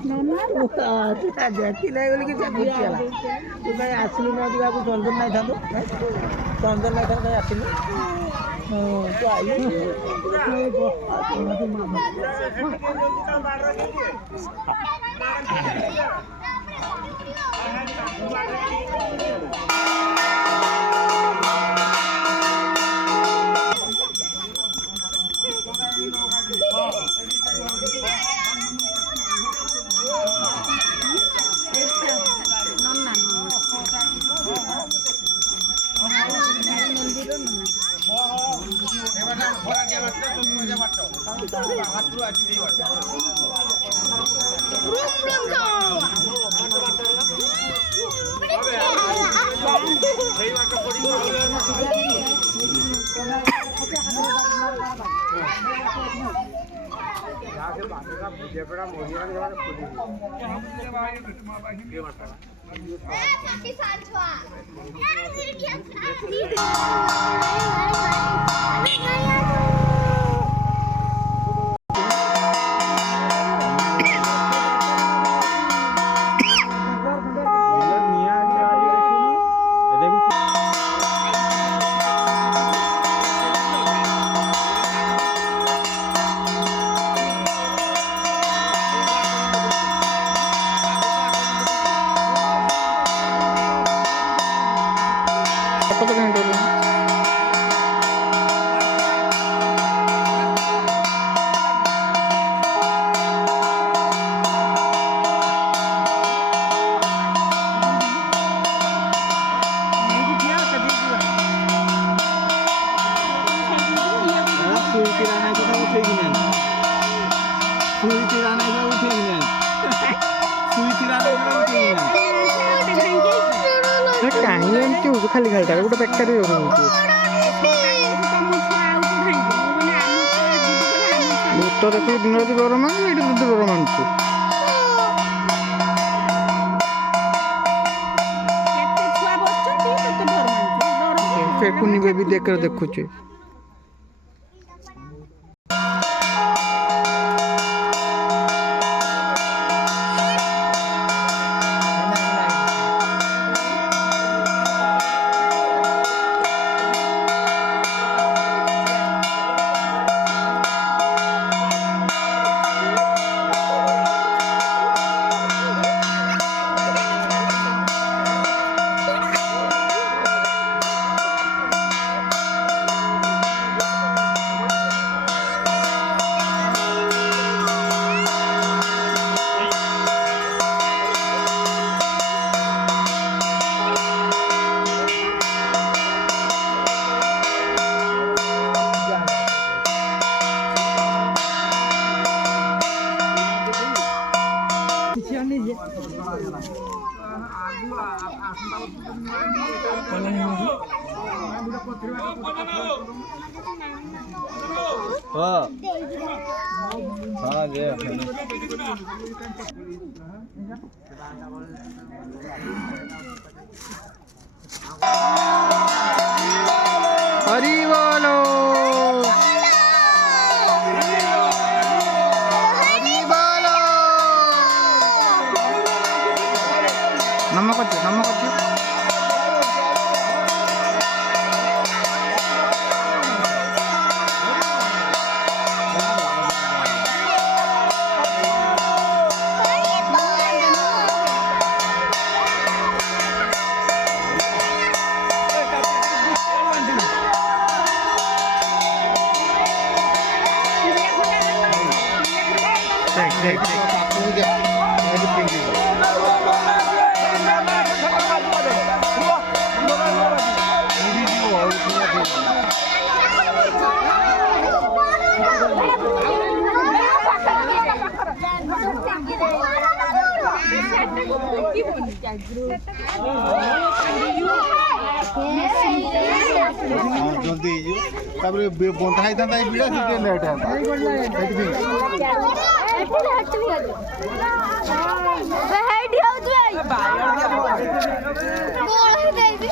ଦେଖି ନାହିଁ ବୋଲି କିଛି ବୁଝିଗଲା ତୁ କାହିଁ ଆସିଲୁ ନା ଯିବାକୁ ଚନ୍ଦନ ନାଇଥାନ୍ତୁ ଚନ୍ଦନ ନାଇଥାନ୍ତୁ କାହିଁ ଆସିଲୁ ତୁ କାହିଁ ଏମିତି ହଉଛୁ ଖାଲି ଖାଲିଟାରେ ଗୋଟେ ବେକାରୀ ହଉଛୁ ଭୂତ ଦେଖୁ ଦିନ ରାତି ଡର ମାନୁ ଏଇଠି ତତେ ଡର ମାନୁଛୁ ସେ କୁନି ବେବି ଦେଖୁଛି हरि बोलो हरि बोलो नमक जल्दी बंधा ही था भिड़ा लेट है